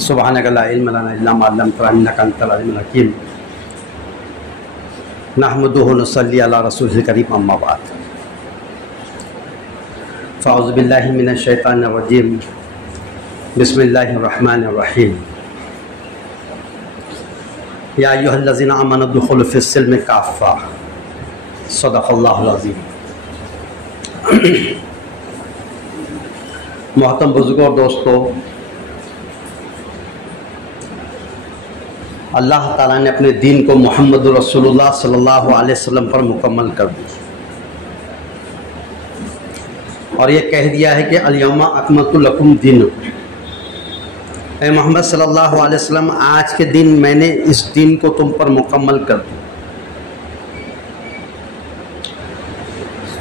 सुब्हानक ला इल्म लना इल्ला मा अल्लमतना इन्नका अंतल अलीमुल हकीम। नहमदुहु व नुसल्ली अला रसूलिल करीम, अम्मा बाद। फ़अऊज़ु बिल्लाहि मिनश शैतानिर रजीम। बिस्मिल्लाहिर रहमानिर रहीम। या अय्युहल्लज़ीना आमनु उद्खुलू फ़िस्सिल्मि काफ़्फ़ा। सदक़ल्लाहुल अज़ीम। मोहतरम बुज़ुर्गों और दोस्तों, अल्लाह ताला ने अपने दीन को मोहम्मद रसूलुल्लाह सल्लल्लाहु अलैहि वसल्लम पर मुकम्मल कर दिया और ये कह दिया है कि अल-यौमा अकमलतु लकुम दीनकुम। ए मोहम्मद सल्लल्लाहु अलैहि वसल्लम, आज के दिन मैंने इस दीन को तुम पर मुकम्मल कर दिया।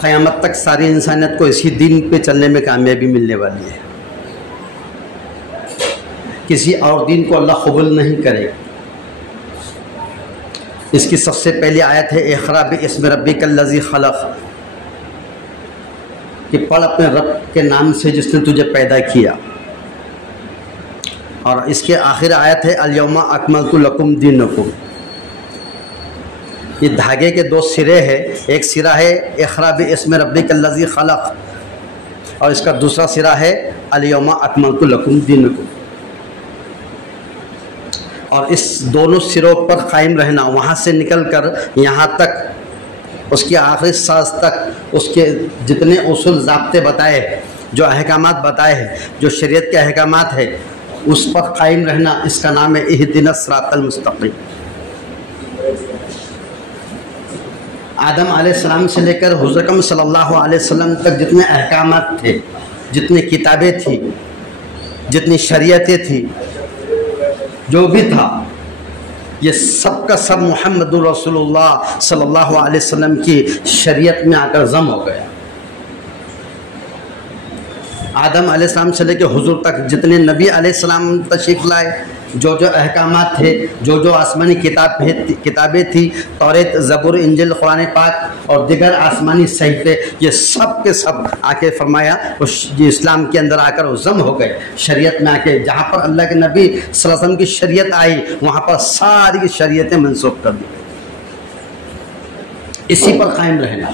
क़यामत तक सारी इंसानियत को इसी दीन पे चलने में कामयाबी मिलने वाली है। किसी और दीन को अल्लाह कबूल नहीं करेगा। इसकी सबसे पहली आयत है इक़रा बिइस्मि रब्बिकल्लज़ी खलक़, कि पढ़ अपने रब के नाम से जिसने तुझे पैदा किया। और इसके आखिर आयत है अल-यौमा अकमलतु लकुम दीनकुम। ये धागे के दो सिरे हैं, एक सिरा है इक़रा बिइस्मि रब्बिकल्लज़ी खलक़ और इसका दूसरा सिरा है अल-यौमा अकमलतु लकुम दीनकुम। और इस दोनों सिरों पर कायम रहना, वहाँ से निकल कर यहाँ तक उसकी आखिरी सांस तक उसके जितने उसूल ज़ाब्ते बताए हैं, जो अहकामात बताए हैं, जो शरीयत के अहकामात है, उस पर कायम रहना, इसका नाम है इहदिनस सिरातल मुस्तक़ीम। आदम अलैहिस्सलाम से लेकर हुज़ूर अकरम सल्लल्लाहु अलैहि वसल्लम तक जितने अहकामात थे, जितनी किताबें थी, जितनी शरीयतें थी, जो भी था, ये सब का सब मुहम्मदुर रसूलुल्लाह सल्लल्लाहु अलैहि वसल्लम की शरीयत में आकर जम हो गया। आदम अलैहिस्सलाम से लेकर हुजूर तक जितने नबी अलैहिस्सलाम तशरीफ़ लाए, जो जो अहकामात थे, जो जो आसमानी किताबें थी, तौरेत, ज़बूर, इंजिल, कुरान पाक और दिगर आसमानी सहीफ़े, ये सब के सब आके फरमाया उस इस्लाम के अंदर आकर वो जम हो गए। शरीयत में आके जहाँ पर अल्लाह के नबी सल्लल्लाहु अलैहि वसल्लम की शरीयत आई, वहाँ पर सारी शरीयतें मनसूख कर दी। इसी पर कायम रहना,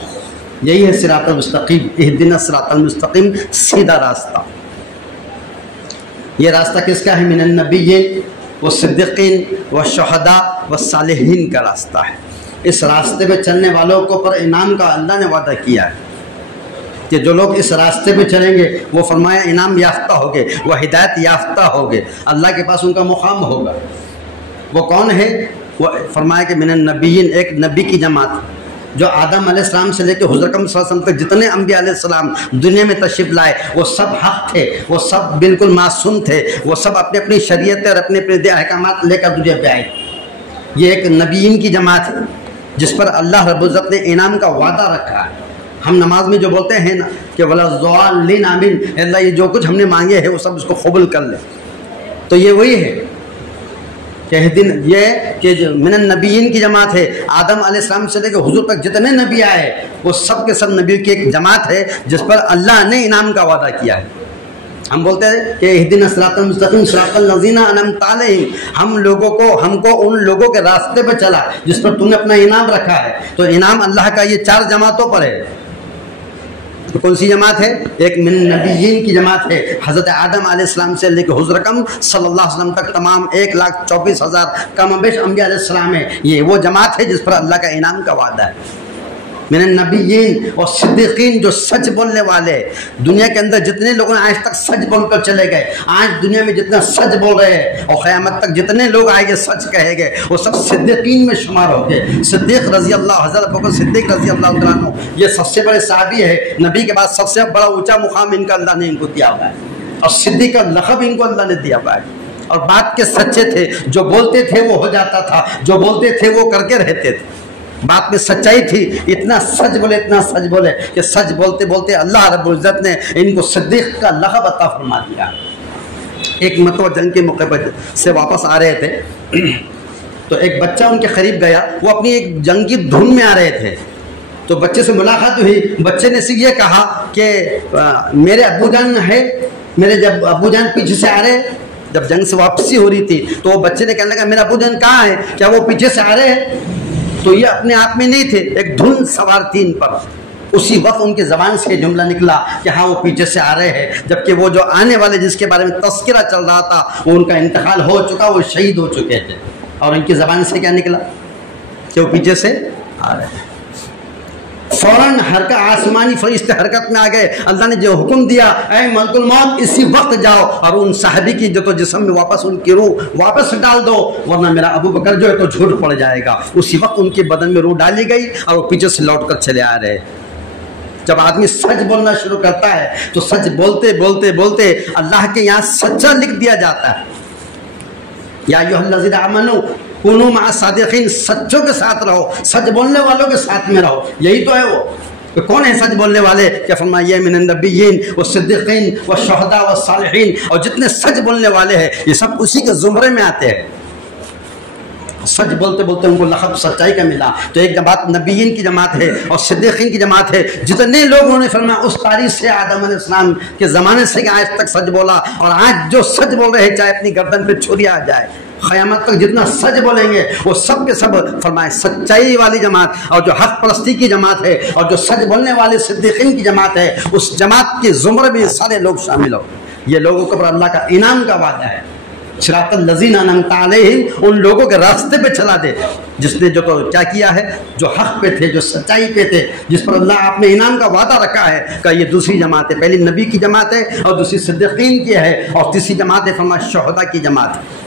यही है सिरातल मुस्तक़ीम, इहदिनस सिरातल मुस्तक़ीम, सीधा रास्ता। ये रास्ता किसका है? मिनन नबिय्यीन व सिद्दीक़ीन व शुहदा व सालिहीन का रास्ता है। इस रास्ते पे चलने वालों को पर इनाम का अल्लाह ने वादा किया है कि जो लोग इस रास्ते पे चलेंगे वो फरमाया इनाम याफ्ता होंगे, वह हिदायत याफ्ता होंगे, अल्लाह के पास उनका मुकाम होगा। वो कौन है? वो फरमाया कि मिनन नबिय्यीन, एक नबी की जमात, जो आदम अलैहिस्सलाम से लेकर हुज़ूर अकरम सल्लल्लाहु अलैहि वसल्लम तक जितने अंबिया अलैहिस्सलाम दुनिया में तशरीफ़ लाए, वो सब हक़ थे, वो सब बिल्कुल मासूम थे, वो सब अपनी अपनी शरीयत और अपने अपने अहकामात लेकर दुनिया पे आए। ये एक नबीयीन की जमात है जिस पर अल्लाह रब्बुल इज़्ज़त ने इनाम का वादा रखा है। हम नमाज में जो बोलते हैं ना कि वला ज़ालिन आमीन, अल्लाह ये जो कुछ हमने मांगे है वो सब उसको कबूल कर ले, तो ये वही है कि दिन ये कि मिनन नबीयीन की जमात है। आदम अलैहिस्सलाम से लेकर हुजूर तक जितने नबी आए वो सब के सब नबी की एक जमात है जिस पर अल्लाह ने इनाम का वादा किया है। हम बोलते हैं कि इहदिनस सिरातल मुस्तक़ीम सिरातल लज़ीना अनअमता अलैहिम, हमको उन लोगों के रास्ते पर चला जिस पर तुमने अपना इनाम रखा है। तो इनाम अल्लाह का ये चार जमातों पर है। तो कौन सी जमात है? एक मिन नबिय्यीन की जमात है। हज़रत आदम अलैहिस्सलाम से लेकर हुज़ूर अकरम सल्लल्लाहु अलैहि वसल्लम तक तमाम 1,24,000 कम बेश अंबिया अलैहिस्सलाम है। ये वो जमात है जिस पर अल्लाह का इनाम का वादा है। मिनन नबिय्यीन और सिद्दीक़ीन, जो सच बोलने वाले। दुनिया के अंदर जितने लोगों ने आज तक सच बोलकर चले गए, आज दुनिया में जितना सच बोल रहे हैं और क़यामत तक जितने लोग आएंगे सच कहेंगे, वो सब सिद्दीक़ीन में शुमार होंगे। सिद्दीक़ रज़ी अल्लाह, हज़रत अबू बकर सिद्दीक़ रज़ी अल्लाह तआला अन्हु, ये सबसे बड़े सहाबी है। नबी के बाद सबसे बड़ा ऊँचा मुकाम इनका अल्लाह ने इनको दिया हुआ है और सिद्दीक़ का लक़ब इनको अल्लाह ने दिया हुआ है। और बात के सच्चे थे, जो बोलते थे वो हो जाता था, जो बोलते थे वो करके रहते थे। बात में सच्चाई थी, इतना सच बोले कि सच बोलते बोलते अल्लाह रब्बुल इज़्ज़त ने इनको सिद्दीक़ का लक़ब अता फरमा दिया। एक मरतबा जंग के मौके पर से वापस आ रहे थे तो एक बच्चा उनके करीब गया, वो अपनी एक जंग की धुन में आ रहे थे। तो बच्चे से मुलाकात हुई, बच्चे ने से ये कहा कि मेरे अब्बूजान है, मेरे जब अब्बूजान पीछे से आ रहे जब जंग से वापसी हो रही थी तो वो बच्चे ने कहने लगा मेरा अबू जान कहाँ है, क्या वो पीछे से आ रहे हैं? तो ये अपने आप में नहीं थे, एक धुन सवार थी इन पर। उसी वक्त उनकी ज़बान से जुमला निकला कि हाँ वो पीछे से आ रहे हैं, जबकि वो जो आने वाले जिसके बारे में तस्करा चल रहा था वो उनका इंतकाल हो चुका, वो शहीद हो चुके थे। और उनकी ज़बान से क्या निकला कि वो पीछे से आ रहे हैं। फौरन हरकत, आसमानी फरिश्ते हरकत में आ गए। अल्लाह ने जो हुक्म दिया, ऐ मलकुल मौत इसी वक्त जाओ और उन साहबी की जो तो जिस्म में वापस उनकी रूह वापस डाल दो, वरना मेरा अबू बकर जो है तो झूठ पड़ जाएगा। उसी वक्त उनके बदन में रूह डाली गई और वो पीछे से लौट कर चले आ रहे। जब आदमी सच बोलना शुरू करता है तो सच बोलते बोलते बोलते अल्लाह के यहाँ सच्चा लिख दिया जाता है। या अय्युहल्लज़ीना आमनू कुनू मअ सादिक़ीन, सच्चों के साथ रहो, सच बोलने वालों के साथ में रहो। यही तो है वो। तो कौन है सच बोलने वाले? क्या फरमाया मिनन नबिय्यीन व सिद्दीक़ीन व शुहदा व सालिहीन, और जितने सच बोलने वाले हैं ये सब उसी के ज़ुमरे में आते हैं। सच बोलते बोलते उनको लक़ब सच्चाई का मिला। तो एक जमात नबीयीन की जमात है और सिद्दीक़ीन की जमात है। जितने लोग उन्होंने फरमाया उस तारीख से आदम अलैहिस्सलाम के ज़माने से आज तक सच बोला, और आज जो सच बोल रहे हैं चाहे अपनी गर्दन पे छुरी आ जाए, क़यामत तक जितना सच बोलेंगे वो सब के सब फरमाए सच्चाई वाली जमात, और जो हक़ परस्ती की जमात है और जो सच बोलने वाले सिद्दीक़ीन की जमात है, उस जमात के ज़ुमरे में सारे लोग शामिल हो। ये लोगों के ऊपर अल्लाह का इनाम का वादा है। सिरातल लज़ीना अनअमता अलैहिम, उन लोगों के रास्ते पे चला दे जिसने जो तो क्या किया है, जो हक़ पे थे, जो सच्चाई पे थे, जिस पर अल्लाह आपने इनाम का वादा रखा है। का ये दूसरी जमात है, पहली नबी की जमात है और दूसरी सिद्दीक़ीन की है, और तीसरी जमात है फरमाया शुहदा की जमात है,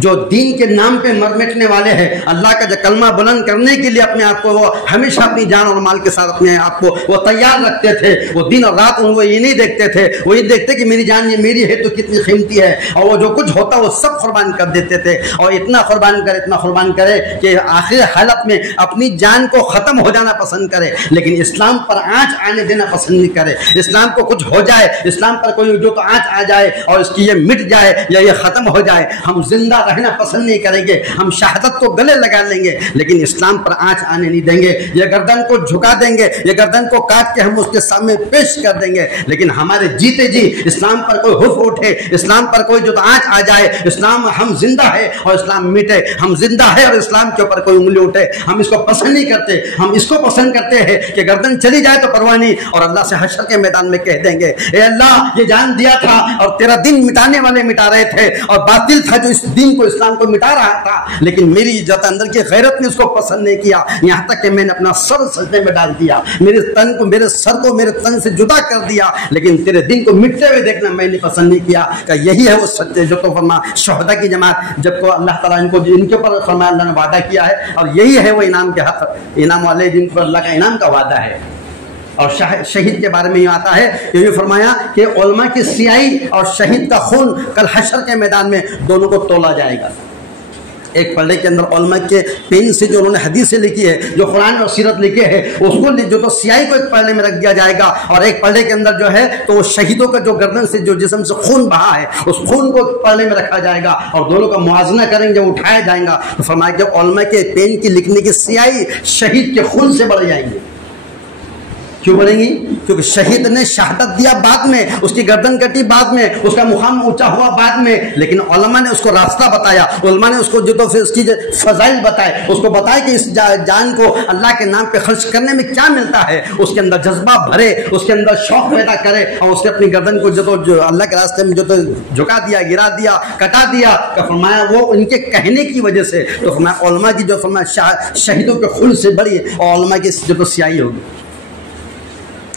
जो दीन के नाम पे मर मिटने वाले हैं। अल्लाह का जो कलमा बुलंद करने के लिए अपने आप को वो हमेशा अपनी जान और माल के साथ अपने आप को वो तैयार रखते थे। वो दिन और रात वो ये नहीं देखते थे, वो ये देखते कि मेरी जान ये मेरी है तो कितनी कीमती है, और वो जो कुछ होता वो सब कुर्बान कर देते थे। और इतना कुर्बान करे कि आखिर हालत में अपनी जान को ख़त्म हो जाना पसंद करे, लेकिन इस्लाम पर आँच आने देना पसंद नहीं करे। इस्लाम को कुछ हो जाए, इस्लाम पर कोई जो तो आँच आ जाए और इसकी ये मिट जाए या ये ख़त्म हो जाए, हम जिंदा रहना पसंद नहीं करेंगे। हम शहादत को गले लगा लेंगे, लेकिन इस्लाम पर आँच आने नहीं देंगे। ये गर्दन को झुका देंगे, ये गर्दन को काट के हम उसके सामने पेश कर देंगे, लेकिन हमारे जीते जी इस्लाम पर कोई हुफ उठे, इस्लाम पर कोई जो आँच आ जाए, इस्लाम हम जिंदा है और इस्लाम मिटे, हम जिंदा है और इस्लाम के ऊपर कोई उंगली उठे, हम इसको पसंद नहीं करते। हम इसको पसंद करते हैं कि गर्दन चली जाए तो परवाह नहीं, और अल्लाह से हशर के मैदान में कह देंगे, ए अल्लाह ये जान दिया था और तेरा दिन मिटाने वाले मिटा रहे थे, और बातिल था जो इस दिन को इस्लाम को मिटा रहा था, लेकिन मेरी इज्जत अंदर की गैरत ने इसको पसंद नहीं किया, यहाँ तक कि मैंने अपना सर सजदे में डाल दिया, मेरे तन को, मेरे सर को मेरे तन से जुदा कर दिया, लेकिन तेरे दिन को मिटते हुए देखना मैंने पसंद नहीं किया। का यही है वो सच्चे जो तो फरमा शुहदा की जमात, जबको अल्लाह ताला इनको इनके ऊपर फरमाया अल्लाह ने वादा किया है, और यही है वो इनाम के हक, इनाम वाले जिन पर अल्लाह का इनाम का वादा है। और शहीद के बारे में ये आता है, ये फरमाया कि उलमा की सियाई और शहीद का खून कल हशर के मैदान में दोनों को तोला जाएगा। एक पल्ले के अंदर उलमा के पेन से जो उन्होंने हदीसें लिखी है, जो कुरान और सीरत लिखे हैं, उसको जो तो सियाही को एक पल्ले में रख दिया जाएगा, और एक पल्ले के अंदर जो है तो वो शहीदों का जो गर्दन से जो जिस्म से खून बहा है उस खून को पल्ले में रखा जाएगा, और दोनों का मुआवजा करेंगे, उठाया जाएगा। तो फरमाया कि उलमा के पेन की लिखने की सियाही शहीद के खून से बढ़ जाएंगे। क्यों बढ़ेंगी? क्योंकि शहीद ने शहादत दिया बाद में, उसकी गर्दन कटी बाद में, उसका मुकाम ऊंचा हुआ बाद में, लेकिन उलमा ने उसको रास्ता बताया, उलमा ने उसको जो तो फिर उसकी फजाइल बताए, उसको बताया कि इस जान को अल्लाह के नाम पे खर्च करने में क्या मिलता है, उसके अंदर जज्बा भरे, उसके अंदर शौक पैदा करे, और उसने अपनी गर्दन को जो अल्लाह के रास्ते में जो तो झुका दिया, गिरा दिया, कटा दिया। का फरमाया वो उनके कहने की वजह से, तो फरमाया उलमा की जो फरमाया शहीदों के खून से बड़ी और उलमा की जो तो स्याही होगी।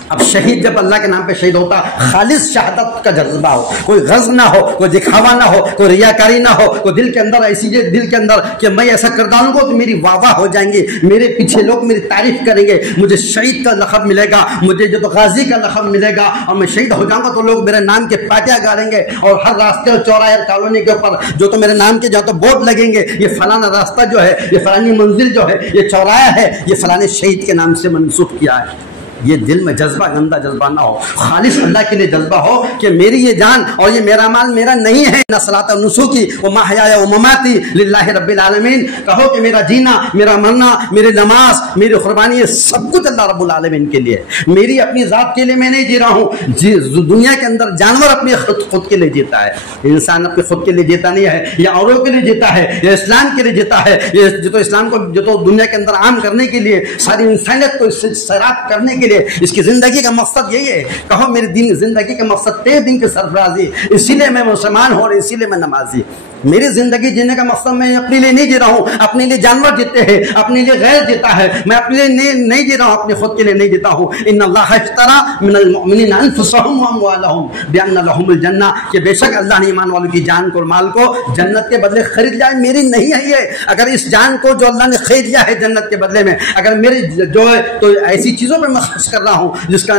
अब शहीद जब अल्लाह के नाम पे शहीद होता, खालिस शहादत का जज्बा हो, कोई गज़ ना हो, कोई दिखावा ना हो, कोई रियाकारी ना हो, कोई दिल के अंदर ऐसी दिल के अंदर कि मैं ऐसा कर डालूंगा तो मेरी वाह वाह हो जाएंगे, मेरे पीछे लोग मेरी तारीफ करेंगे, मुझे शहीद का लक़ब मिलेगा, मुझे जो तो गाजी का लक़ब मिलेगा, और मैं शहीद हो जाऊंगा तो लोग मेरे नाम के पाटियाँ गाड़ेंगे, और हर रास्ते और चौराहे और कॉलोनी के ऊपर जो तो मेरे नाम के जहाँ तो बोर्ड लगेंगे, ये फलाना रास्ता जो है, ये फलानी मंजिल जो है, ये चौराहा है, ये फलाने शहीद के नाम से मंसूब किया है। ये दिल में जज्बा, गंदा जज्बा ना हो, खालिस अल्लाह के लिए जज्बा हो कि मेरी ये जान और ये मेरा माल मेरा नहीं है। न सलात नुसूकी व महयाया व ममाती लिल्लाहि रब्बिल आलमीन। कहो कि मेरा जीना, मेरा मरना, मेरी नमाज, मेरी कुर्बानी, ये सब कुछ अल्लाह रब्बुल आलमीन के लिए। मेरी अपनी जात के लिए मैं नहीं जी रहा हूँ। दुनिया के अंदर जानवर अपने खुद के लिए जीता है, इंसान अपने खुद के लिए जीता नहीं है, या औरों के लिए जीता है, या इस्लाम के लिए जीता है। ये जो तो इस्लाम को जो तो दुनिया के अंदर आम करने के लिए, सारी इंसानियत को इससे सैराब करने के लिए, इसकी जिंदगी का मकसद यही है। कहो मेरी दिन जिंदगी का मकसद तेरे दिन की सरफराजी, इसीलिए मैं मुसलमान हूँ और इसीलिए मैं नमाजी। मेरी जिंदगी जीने का मकसद मैं अपने लिए नहीं जी रहा हूँ, अपने लिए जानवर जीते हैं, अपने लिए गैर जीता है, मैं अपने लिए नहीं जी रहा हूँ, अपने खुद के लिए नहीं जीता हूँ। इन्नल्लाह इश्तरा मिनल मुमिनीना अनफुसहुम व अमवालहुम बिअन्ना लहुमुल जन्नह, कि बेशक अल्लाह ने ईमान वालों की जान को और माल को जन्नत के बदले खरीद लिया है। मेरी नहीं है ये। अगर इस जान को जो अल्लाह ने खरीद लिया है जन्नत के बदले में, अगर मेरी जो है तो ऐसी चीज़ों पर मैं खर्च कर रहा हूँ जिसका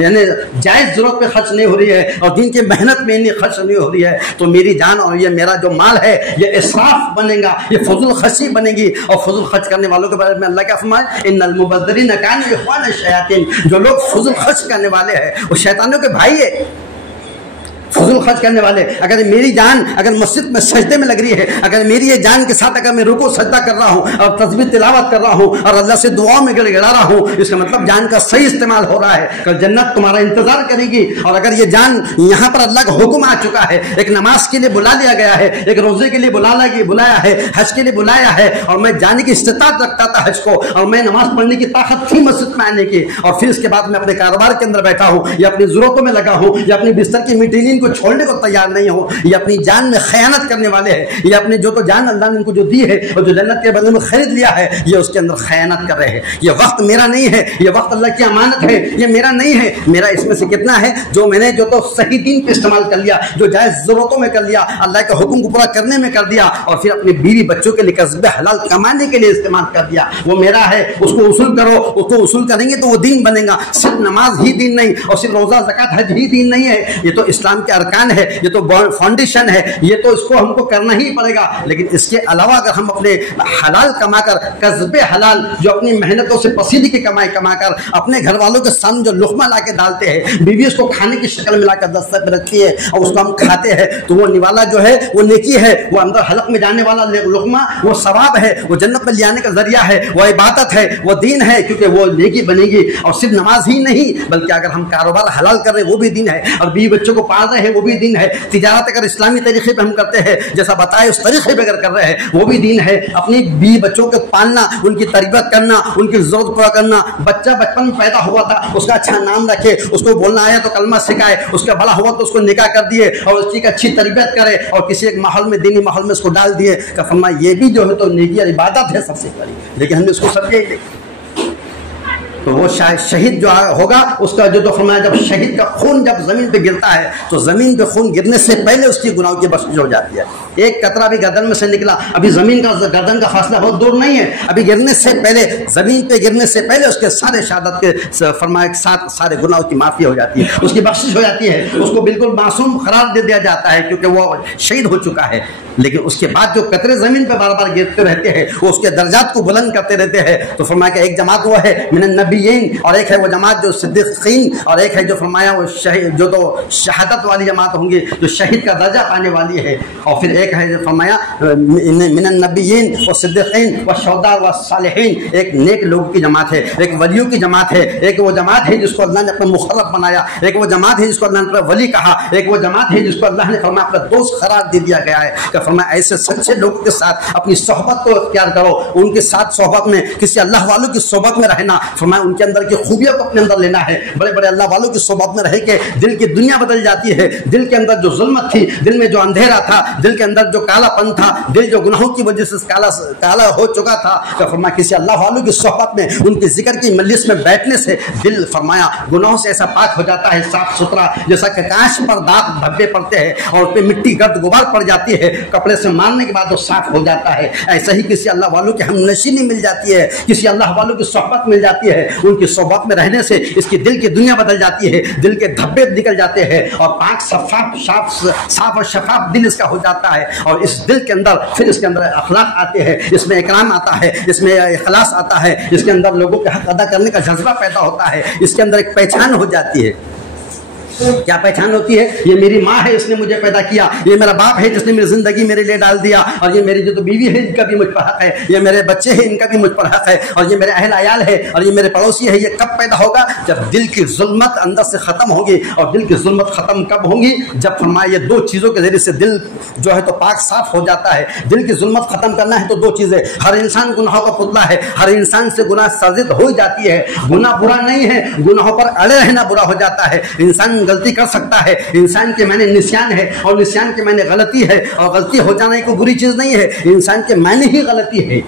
यानी जायज़ जरूरत पे खर्च नहीं हो रही है और दिन की मेहनत में इतनी खर्च नहीं हो रही है, तो मेरी जान और ये मेरा जो माल है ये इसराफ बनेगा, ये फजुल खर्ची बनेगी। और फजुल खर्च करने वालों के बारे में अल्लाह क्या फरमाए, इन्नल मुबद्दिरीन कानू इख्वान शयातीन, जो लोग फजुल खर्च करने वाले हैं वो शैतानों के भाई है। फजूल खर्च करने वाले, अगर मेरी जान अगर मस्जिद में सजदे में लग रही है, अगर मेरी ये जान के साथ अगर मैं रुको सजदा कर रहा हूँ और तस्बीह तिलावत कर रहा हूँ और अल्लाह से दुआओं में गिड़गिड़ा रहा हूँ, इसका मतलब जान का सही इस्तेमाल हो रहा है। कल जन्नत तुम्हारा इंतजार करेगी। और अगर ये जान यहाँ पर अल्लाह का हुक्म आ चुका है, एक नमाज के लिए बुला लिया गया है, एक रोजे के लिए बुलाया है, हज के लिए बुलाया है, और मैं जाने की इस्तिताअत रखता था हज को, और मैं नमाज पढ़ने की ताकत थी मस्जिद में आने की, और फिर इसके बाद मैं अपने कारोबार के अंदर बैठा हूँ या अपनी जरूरतों में लगा हूँ या अपनी बिस्तर की मीठी नींद को छोड़ने को तैयार नहीं हो, ये अपनी जान में खयानत करने वाले हैं। ये अपने जो तो जान अल्लाह ने इनको जो दी है और जो जन्नत के बदले में खरीद लिया है, ये उसके अंदर खयानत कर रहे हैं। ये वक्त मेरा नहीं है, ये वक्त अल्लाह की अमानत है, ये मेरा नहीं है। मेरा इसमें से कितना है जो मैंने जो तो सही दीन पे इस्तेमाल कर लिया, जो जायज़ जरूरतों में कर लिया, अल्लाह के हुक्म को पूरा करने में कर दिया, और फिर अपने बीवी बच्चों के लिए कसबे हलाल कमाने के लिए इस्तेमाल कर दिया, वो मेरा है। उसको उसूल करो, उसको उसूल करेंगे तो वो दीन बनेगा। सिर्फ नमाज ही दीन नहीं और सिर्फ रोजा ज़कात हज ही दीन नहीं है, ये तो इस्लाम के अरकान है, ये तो फाउंडेशन है, ये तो इसको हमको करना ही पड़ेगा। लेकिन इसके अलावा अगर हम अपने हलाल कमाकर, कस्बे हलाल जो अपनी मेहनतों से पसीने की कमाई कमाकर अपने घर वालों के सामने जो लुकमा ला के डालते हैं, बीवी उसको खाने की शक्ल में लाकर दस्तक में रखती है और उसको हम खाते हैं, तो वो निवाला जो है वो नेकी है, वो अंदर हलक में जाने वाला लुकमा वो सवाब है, वो जन्नत में ले आने का जरिया है, वो इबादत है, वो दीन है, क्योंकि वो नेकी बनेगी। और सिर्फ नमाज ही नहीं बल्कि अगर हम कारोबार हलाल कर रहे हैं वो भी दीन है, और बीवी बच्चों को पाल रहे हैं वो भी दीन है, तिजारत अगर इस्लामी तरीके पे हम करते हैं जैसा बताए उस तरीके पे अगर कर रहे हैं वो भी दीन है। अपनी बीवी बच्चों को पालना, उनकी तरबियत करना, उनकी जरूरत पूरा करना। बच्चा बचपन में पैदा हुआ था, उसका अच्छा नाम रखे, उसको बोलना आया तो कलमा सिखाए, उसका बड़ा हुआ तो उसको निकाह कर दिए और उसकी अच्छी तरबियत करे और किसी एक माहौल में, दीनी माहौल में उसको डाल दिए। का फरमाया ये भी जो है तो नेकी और इबादत है सबसे बड़ी, लेकिन हमने उसको समझे ही नहीं। तो वो शहीद जो होगा उसका जो तो फरमाया, जब शहीद का खून जब जमीन पे गिरता है तो जमीन पे खून गिरने से पहले उसकी गुनाहों की बख्शिश हो जाती है। एक कतरा भी गर्दन में से निकला, अभी जमीन का गर्दन का फासला बहुत दूर नहीं है, अभी गिरने से पहले, जमीन पे गिरने से पहले उसके सारे शहादत के फरमाए के साथ सारे गुनाहों की माफी हो जाती है, उसकी बख्शिश हो जाती है, उसको बिल्कुल मासूम करार दे दिया जाता है क्योंकि वो शहीद हो चुका है। लेकिन उसके बाद जो कतरे जमीन पे बार बार गिरते रहते हैं वो उसके दर्जात को बुलंद करते रहते हैं। तो फरमाया कि एक जमात वो है मिनन नबीयीन, और एक है वो जमात जो सिद्दीकीन, और एक है जो फरमाया वो शहीद जो तो शहादत वाली जमात होंगी जो शहीद का दर्जा पाने वाली है। और फिर एक है जो फरमाया मिनन नबीयीन व सिद्दीकीन व शुहदा व सालिहीन, एक नेक लोगों की जमात है, एक वलियों की जमात है, एक वो जमात है जिसको अल्लाह ने अपना मुखर्रब बनाया, एक वो जमात है जिसको अल्लाह ने अपना वली कहा, एक वो जमात है जिसको अल्लाह ने फरमाया अपना दोस्त करार दे दिया गया है। फरमाया ऐसे सच्चे लोगों के साथ अपनी सोहबत को इख्तियार करो, उनके साथ सोहबत में किसी अल्लाह वालों की सोहबत में रहना, फरमाया उनके अंदर की खूबियों को अपने अंदर लेना है। बड़े बड़े अल्लाह वालों की सोहबत में रह के दिल की दुनिया बदल जाती है, दिल के अंदर जो जुल्मत थी, दिल में जो अंधेरा था, दिल के अंदर जो कालापन था, दिल जो गुनाहों की वजह से काला हो चुका था, तो फरमाया किसी अल्लाह वालों की सोहबत में, उनके जिक्र की मजलिस में बैठने से दिल फरमाया गुनाहों से ऐसा पाक हो जाता है, साफ सुथरा, जैसा कि कांच पर दाग धब्बे पड़ते हैं और उस पर मिट्टी गर्द गुबार पड़ जाती है, कपड़े से मारने के बाद वो साफ हो जाता है। ऐसा ही किसी अल्लाह वालों की हमनशीनी मिल जाती है, किसी अल्लाह वालों की सोहबत मिल जाती है, उनकी सोबत में रहने से इसकी दिल की दुनिया बदल जाती है, दिल के धब्बे निकल जाते हैं और पाक साफ और शफाफ दिल इसका हो जाता है। और इस दिल के अंदर फिर इसके अंदर अखलाक आते हैं, इसमें इकराम आता है, इसमें इखलास आता है, इसके अंदर लोगों के हक अदा करने का जज्बा पैदा होता है, इसके अंदर एक पहचान हो जाती है। क्या पहचान होती है? ये मेरी माँ है, इसने मुझे पैदा किया, ये मेरा बाप है जिसने मेरी जिंदगी मेरे लिए डाल दिया, और ये मेरी जो तो बीवी है इनका भी मुझ पर हक है, ये मेरे बच्चे हैं इनका भी मुझ पर हक है, और ये मेरे अहल आयाल है, और ये मेरे पड़ोसी है। ये कब पैदा होगा? जब दिल की जुल्मत अंदर से खत्म होगी। और दिल की जुल्मत खत्म कब होगी? जब फरमाया ये दो चीजों के जरिए से दिल जो है तो पाक साफ हो जाता है। दिल की जुल्मत खत्म करना है तो दो चीजें, हर इंसान गुनाहों का पुतला है, हर इंसान से गुनाह सर्जित हो जाती है। गुनाह बुरा नहीं है, गुनाहों पर अड़े रहना बुरा हो जाता है। इंसान गलती कर सकता है, इंसान के मायने निस्यान है और निस्यान के मायने गलती है, और गलती हो जाना कोई बुरी चीज नहीं है, इंसान के मायने ही गलती है,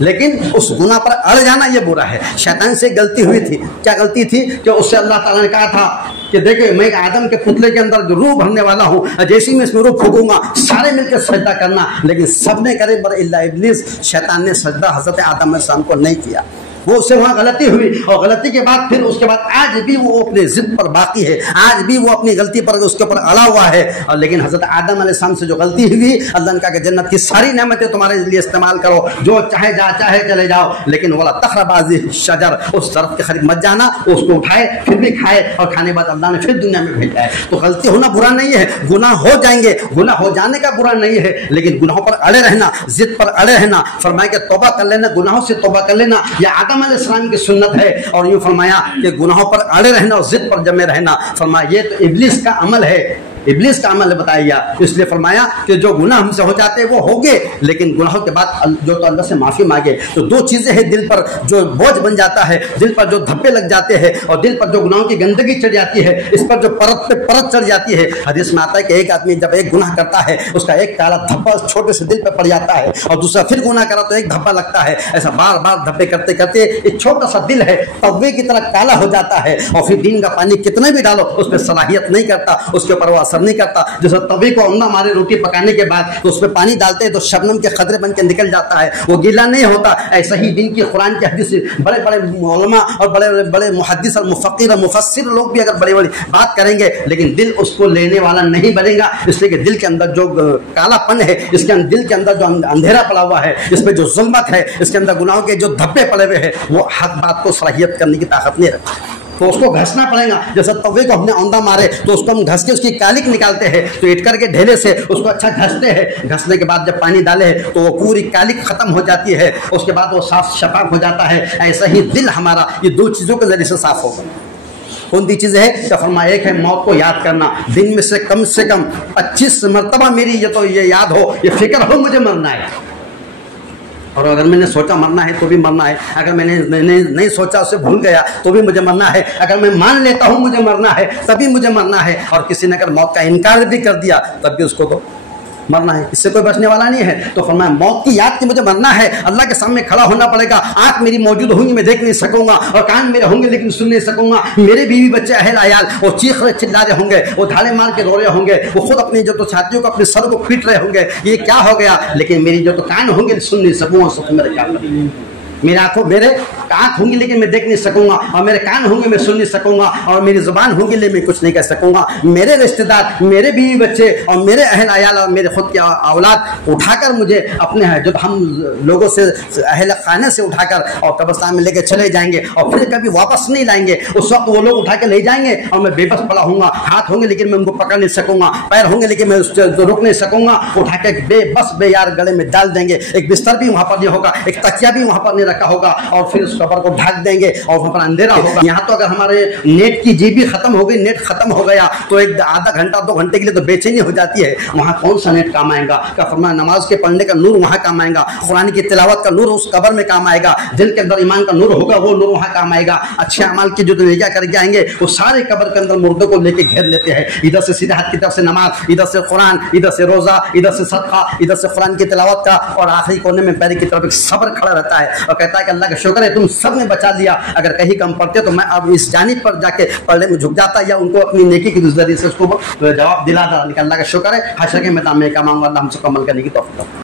लेकिन उस गुनाह पर अड़ जाना ये बुरा है। शैतान से गलती हुई थी। क्या गलती थी? कि उससे अल्लाह ताला ने कहा था कि देखिए मैं आदम के पुतले के अंदर रूह भरने वाला हूँ, जैसे ही मैं इसमें रूह फूकूंगा सारे मिलकर सजदा करना, लेकिन सबने करे पर इल्ला इब्लीस, शैतान ने सजदा हजरत आदम अलैहिस्सलाम को नहीं किया। वो उससे वहां गलती हुई, और गलती के बाद फिर उसके बाद आज भी वो अपने जिद पर बाकी है, आज भी वो अपनी गलती पर उसके ऊपर अड़ा हुआ है। और लेकिन हजरत आदम अलैहिस्सलाम से जो गलती हुई, अल्लाह ने कहा कि जन्नत की सारी नेमतें तुम्हारे लिए इस्तेमाल करो, जो चाहे जा चाहे चले जाओ, लेकिन वाला तखरबाजी शजर, उस दरख्त के करीब मत जाना। उसको उठाए फिर भी खाए, और खाने बाद अल्लाह ने फिर दुनिया में भेजा है। तो गलती होना बुरा नहीं है, गुनाह हो जाएंगे, गुनाह हो जाने का बुरा नहीं है, लेकिन गुनाहों पर अड़े रहना, जिद पर अड़े रहना। फरमाया कि तौबा कर लेना, गुनाहों से तौबा कर लेना, या आदम अलैहिस्सलाम की सुन्नत है। और यूं फरमाया कि गुनाहों पर अड़े रहना और जिद पर जमे रहना, फरमाया ये तो इब्लीस का अमल है, इब्लीस का अमल बताया। इसलिए फरमाया कि जो गुनाह हमसे हो जाते हैं वो हो गए, लेकिन गुनाहों के बाद जो तो अल्लाह से माफी मांगे। तो दो चीजें हैं, दिल पर जो बोझ बन जाता है, दिल पर जो धब्बे लग जाते हैं, और दिल पर जो गुनाहों की गंदगी चढ़ जाती है, इस पर जो परत पे परत चढ़ जाती है। हदीस में आता है कि एक आदमी जब एक गुनाह करता है, उसका एक काला धब्बा छोटे से दिल पर पड़ जाता है, और दूसरा फिर गुनाह करा तो एक धब्बा लगता है। ऐसा बार बार धब्बे करते करते एक छोटा सा दिल है तवे की तरह काला हो जाता है, और फिर दिन का पानी कितने भी डालो उस पर सलाहियत नहीं करता, उसके ऊपर वो असर नहीं करता। जैसे तवे को अंधा मारे रोटी पकाने के बाद तो उसमें पानी डालते हैं तो शबनम के खतरे बन के निकल जाता है, वो गीला नहीं होता। ऐसा ही दिन की कुरान की हदीस बड़े बड़े उलमा और बड़े बड़े मुहद्दिस और मुफक्किर और मुफस्सिर लोग भी अगर बड़ी बड़ी बात करेंगे, लेकिन दिल उसको लेने वाला नहीं बनेगा। इसलिए कि दिल के अंदर जो कालापन है, इसके अंदर दिल के अंदर जो अंधेरा पड़ा हुआ है, इसमें जो जुल्मत है, इसके अंदर गुनाहों के जो धब्बे पड़े हुए हैं, वो हक बात को सलाहियत करने की ताकत नहीं रखता। तो उसको घसना पड़ेगा। जैसे तवे को हमने औंधा मारे तो उसको हम घस के उसकी कालिक निकालते हैं, तो इटकर के ढेले से उसको अच्छा घसते हैं। घसने के बाद जब पानी डाले तो वो पूरी कालिक खत्म हो जाती है, उसके बाद वो साफ शफाफ हो जाता है। ऐसा ही दिल हमारा ये दो चीज़ों के जरिए से साफ होगा। कौन सी चीज़ है? तो फरमाया एक है मौत को याद करना, दिन में से कम 25 मरतबा मेरी ये याद हो, ये फिक्र हो मुझे मरना है। और अगर मैंने सोचा मरना है तो भी मरना है, अगर मैंने नहीं सोचा उसे भूल गया तो भी मुझे मरना है, अगर मैं मान लेता हूँ मुझे मरना है तभी मुझे मरना है, और किसी ने अगर मौत का इनकार भी कर दिया तब भी उसको तो मरना है, इससे कोई बचने वाला नहीं है। तो फरमाया मौत की याद की मुझे मरना है, अल्लाह के सामने खड़ा होना पड़ेगा। आंख मेरी मौजूद होंगी मैं देख नहीं सकूंगा, और कान मेरे होंगे लेकिन सुन नहीं सकूंगा। मेरे बीवी बच्चे अहल आयाल वो चीख रहे चिल्ला रहे होंगे, वो धाड़े मार के रो रहे होंगे, वो खुद अपनी जो तो छातियों को अपने सर को पीट रहे होंगे, ये क्या हो गया। लेकिन मेरी जो तो कान होंगे सुन नहीं सकूंगा, सुन मेरे क्या मेरे आंखों मेरे आंख होंगी लेकिन मैं देख नहीं सकूंगा, और मेरे कान होंगे मैं सुन नहीं सकूंगा, और मेरी जुबान होंगी लेकिन मैं कुछ नहीं कर सकूंगा। मेरे रिश्तेदार, मेरे बीवी बच्चे और मेरे अहल आयाल और मेरे खुद के औलाद उठाकर मुझे अपने जब हम लोगों से अहल खाने से उठाकर और कब्रिस्तान में लेकर चले जाएंगे, और फिर कभी वापस नहीं लाएंगे। उस वक्त वो लोग उठा के ले जाएंगे और मैं बेबस पड़ा हूँगा, हाथ होंगे लेकिन मैं उनको पकड़ नहीं सकूंगा, पैर होंगे लेकिन मैं उससे रुक नहीं सकूंगा। उठा के बेबस बेयार गले में डाल देंगे, एक बिस्तर भी वहां पर नहीं होगा, एक तकिया भी वहां पर नहीं रखा होगा, और फिर उस कब्र को ढक देंगे और वहां पर अंधेरा होगा। यहाँ तो अगर हमारे नेट की जीबी खत्म हो गई, नेट खत्म हो गया तो एक आधा घंटा 2 घंटे के लिए तो बेचैनी हो जाती है। वहां कौन सा नेट काम आएगा? क्या फरमाया नमाज के पढ़ने का नूर वहां काम आएगा, कुरान की तिलावत का नूर उस कब्र में काम आएगा, दिल के अंदर ईमान का नूर होगा वो नूर वहां काम आएगा। अच्छे अमाल की जो नतीजा करके आएंगे वो सारे कब्र के अंदर मुर्दों को लेके घेर लेते हैं। इधर से सीधे हाथ की तरफ से नमाज, इधर से कुरान, इधर से रोजा, इधर से सदका, इधर से कुरान की तिलावत का, और आखिरी कोने में पैर की तरफ एक सब्र खड़ा रहता है और कहता है कि अल्लाह का शुक्र है तुम सब ने बचा दिया। अगर कहीं कम पढ़ते तो मैं अब इस जानिब पर जाके पढ़ने में झुक जाता, या उनको अपनी नेकी के जरिए से उसको जवाब दिलाता। अल्लाह का शुक्र है हशर के मैदान में कमाऊंगा, अल्लाह हमसे अमल करने की तौफीक दे।